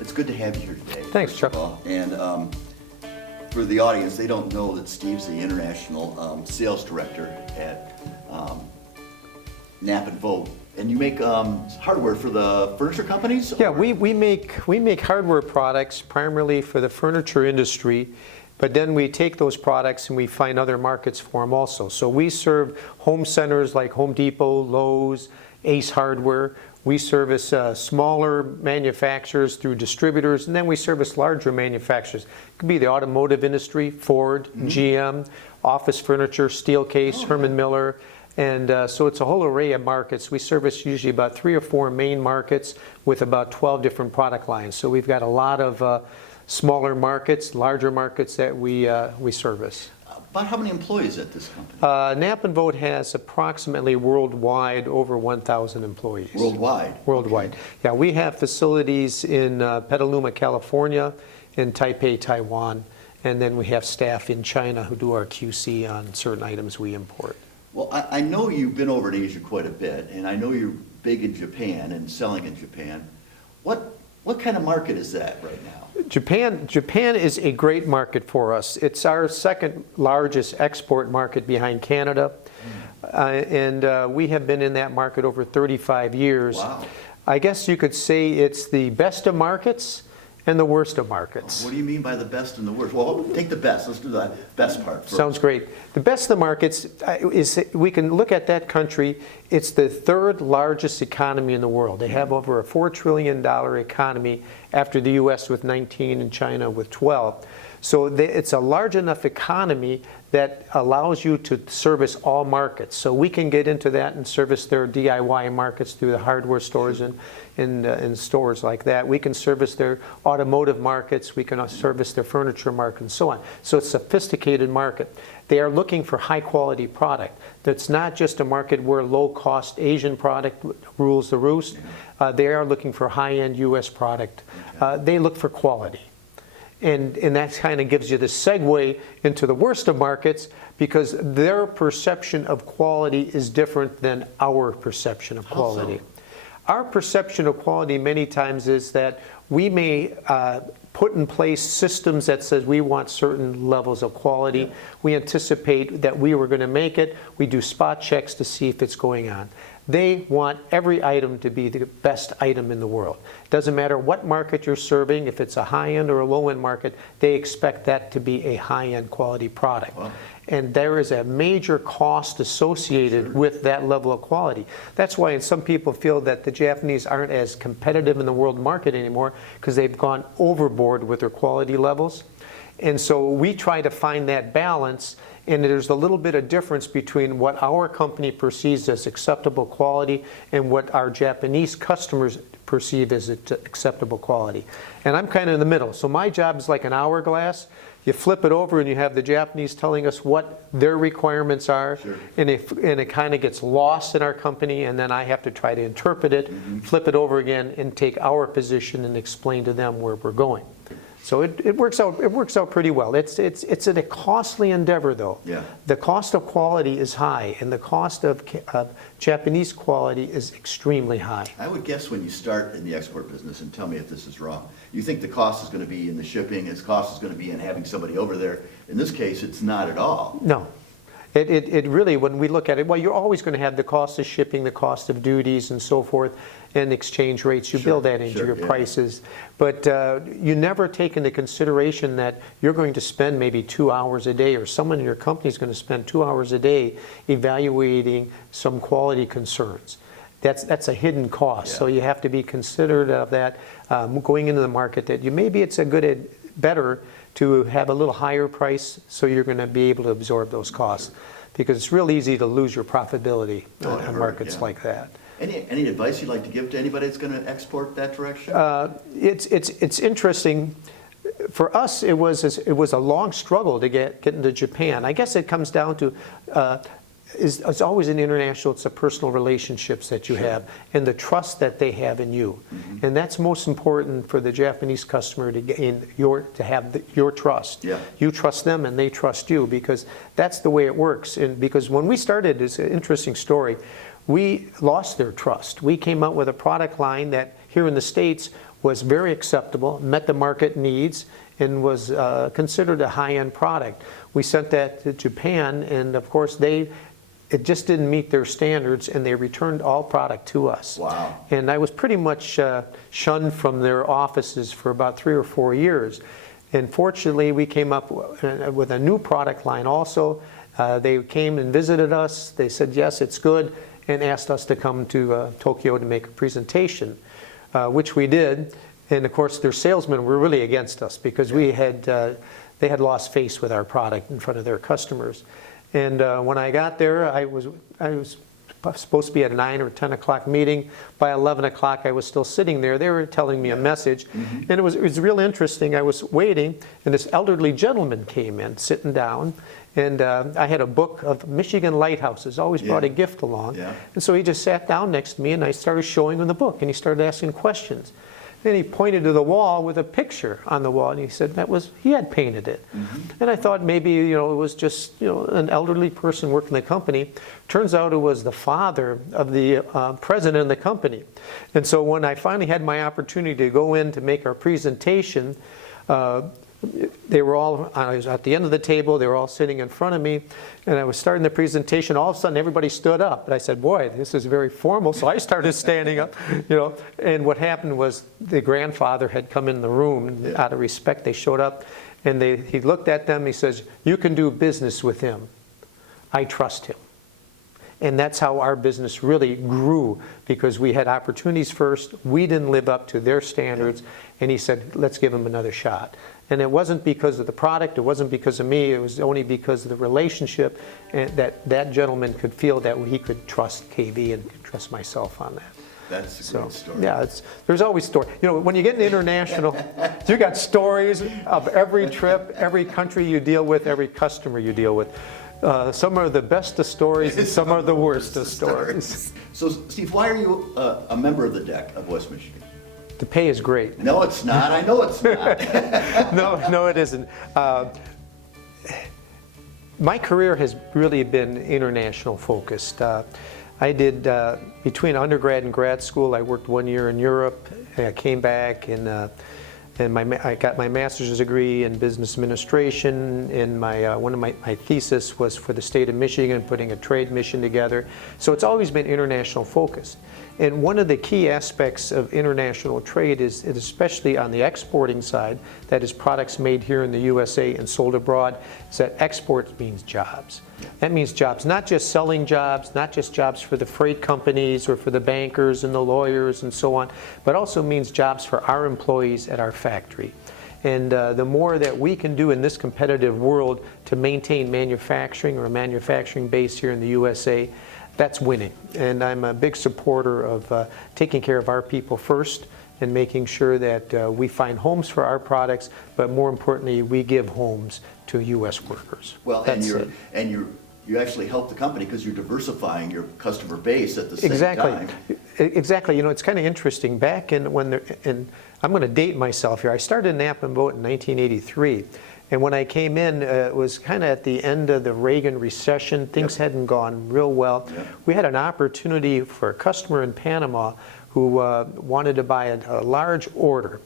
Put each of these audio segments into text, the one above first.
It's good to have you here today. Thanks, Chuck. And for the audience, they don't know that Steve's the international sales director at Knapp and Vogt. And you make hardware for the furniture companies? Yeah, we make hardware products primarily for the furniture industry, but then we take those products and we find other markets for them also. So we serve home centers like Home Depot, Lowe's, Ace Hardware. We service smaller manufacturers through distributors, and then we service larger manufacturers. It could be the automotive industry, Ford, GM, office furniture, Steelcase, Herman Miller. And so it's a whole array of markets. We service usually about 3 or 4 main markets with about 12 different product lines. So we've got a lot of smaller markets, larger markets that we service. About how many employees at this company? Knapp and Vogt has approximately worldwide over 1,000 employees. Worldwide? Worldwide. Okay. Yeah, we have facilities in Petaluma, California, in Taipei, Taiwan, and then we have staff in China who do our QC on certain items we import. Well, I know you've been over in Asia quite a bit, and I know you're big in Japan and selling in Japan. What kind of market is that right now? Japan is a great market for us. It's our second largest export market behind Canada, and we have been in that market over 35 years. Wow. I guess you could say it's the best of markets and the worst of markets. What do you mean by the best and the worst? Well, take the best. Let's do the best part first. Sounds great. The best of the markets is, we can look at that country. It's the 3rd largest economy in the world. They have over a $4 trillion economy after the U.S. with 19 and China with 12. So it's a large enough economy that allows you to service all markets. So we can get into that and service their DIY markets through the hardware stores and stores like that. We can service their automotive markets. We can service their furniture market and so on. So it's a sophisticated market. They are looking for high quality product. That's not just a market where low cost Asian product rules the roost. They are looking for high-end U.S. product. They look for quality. And that kind of gives you the segue into the worst of markets, because their perception of quality is different than our perception of quality. Also, our perception of quality many times is that we may put in place systems that says we want certain levels of quality. Yeah. We anticipate that we were going to make it. We do spot checks to see if it's going on. They want every item to be the best item in the world. Doesn't matter what market you're serving, if it's a high-end or a low-end market, they expect that to be a high-end quality product. Wow. And there is a major cost associated with that level of quality. That's why some people feel that the Japanese aren't as competitive in the world market anymore, because they've gone overboard with their quality levels. And so we try to find that balance, and there's a little bit of difference between what our company perceives as acceptable quality and what our Japanese customers perceive as acceptable quality. And I'm kind of in the middle. So my job is like an hourglass. You flip it over and you have the Japanese telling us what their requirements are. Sure. And it kind of gets lost in our company, and then I have to try to interpret it, flip it over again, and take our position and explain to them where we're going. So it works out pretty well. It's a costly endeavor, though. Yeah. The cost of quality is high, and the cost of Japanese quality is extremely high. I would guess when you start in the export business, and tell me if this is wrong, you think the cost is going to be in the shipping, its cost is going to be in having somebody over there. In this case, it's not at all. No. It really, when we look at it, well, you're always going to have the cost of shipping, the cost of duties and so forth, and exchange rates. You build that into your prices. But you never take into consideration that you're going to spend maybe 2 hours a day, or someone in your company is going to spend 2 hours a day evaluating some quality concerns. That's a hidden cost. Yeah. So you have to be considerate of that going into the market, that maybe it's better to have a little higher price, so you're going to be able to absorb those costs, because it's real easy to lose your profitability on markets like that. Any advice you'd like to give to anybody that's going to export that direction? It's interesting. for us, it was a long struggle to get into Japan. I guess it comes down to it's always in international. It's the personal relationships that you have and the trust that they have in you, and that's most important for the Japanese customer to gain your trust. Yeah. You trust them and they trust you, because that's the way it works. And because when we started, it's an interesting story. We lost their trust. We came out with a product line that here in the States was very acceptable, met the market needs, and was considered a high-end product. We sent that to Japan, and of course it just didn't meet their standards, and they returned all product to us. Wow. And I was pretty much shunned from their offices for about 3 or 4 years. And fortunately, we came up with a new product line also. They came and visited us. They said, yes, it's good, and asked us to come to Tokyo to make a presentation, which we did. And of course, their salesmen were really against us, because they had lost face with our product in front of their customers. And when I got there, I was supposed to be at a 9 or 10 o'clock meeting. By 11 o'clock, I was still sitting there. They were telling me a message, and it was real interesting. I was waiting, and this elderly gentleman came in, sitting down, and I had a book of Michigan lighthouses. Always brought a gift along, and so he just sat down next to me, and I started showing him the book, and he started asking questions. Then he pointed to the wall with a picture on the wall, and he said he had painted it. And I thought maybe it was just an elderly person working the company. Turns out it was the father of the president of the company. And so when I finally had my opportunity to go in to make our presentation, they were all, I was at the end of the table, they were all sitting in front of me, and I was starting the presentation. All of a sudden, everybody stood up. And I said, boy, this is very formal. So I started standing up, and what happened was the grandfather had come in the room, and out of respect, they showed up, and he looked at them, he says, you can do business with him. I trust him. And that's how our business really grew, because we had opportunities first. We didn't live up to their standards, and he said, let's give him another shot. And it wasn't because of the product, it wasn't because of me, it was only because of the relationship, and that gentleman could feel that he could trust KV and could trust myself on that. That's a great story. Yeah, there's always story. When you get into international, you got stories of every trip, every country you deal with, every customer you deal with. Some are the best of stories, and some are the worst of stories. So, Steve, why are you a member of the DEC of West Michigan? The pay is great. No, it's not. I know it's not. No, it isn't. My career has really been international focused. I did, between undergrad and grad school, I worked 1 year in Europe. I came back and I got my master's degree in business administration, and one of my thesis was for the state of Michigan, putting a trade mission together. So it's always been international focused. And one of the key aspects of international trade is, especially on the exporting side, that is products made here in the USA and sold abroad, is that export means jobs. That means jobs, not just selling jobs, not just jobs for the freight companies or for the bankers and the lawyers and so on, but also means jobs for our employees at our factory. And the more that we can do in this competitive world to maintain manufacturing or a manufacturing base here in the USA, that's winning. And I'm a big supporter of taking care of our people first and making sure that we find homes for our products, but more importantly, we give homes to U.S. workers. Well, and you actually help the company because you're diversifying your customer base at the same time. Exactly. It's kind of interesting. Back I'm going to date myself here. I started Nap and Boat in 1983. And when I came in, it was kind of at the end of the Reagan recession. Things hadn't gone real well. We had an opportunity for a customer in Panama who wanted to buy a large order.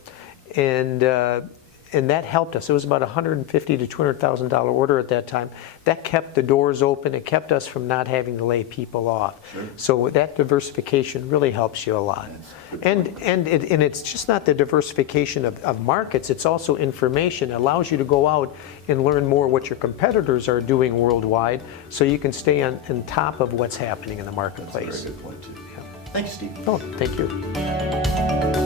And that helped us. It was about $150,000 to $200,000 order at that time. That kept the doors open. It kept us from not having to lay people off. So that diversification really helps you a lot. And it's just not the diversification of markets, it's also information. It allows you to go out and learn more what your competitors are doing worldwide, so you can stay on top of what's happening in the marketplace. That's a very good point, too. Thank you, Steve. Oh, thank you.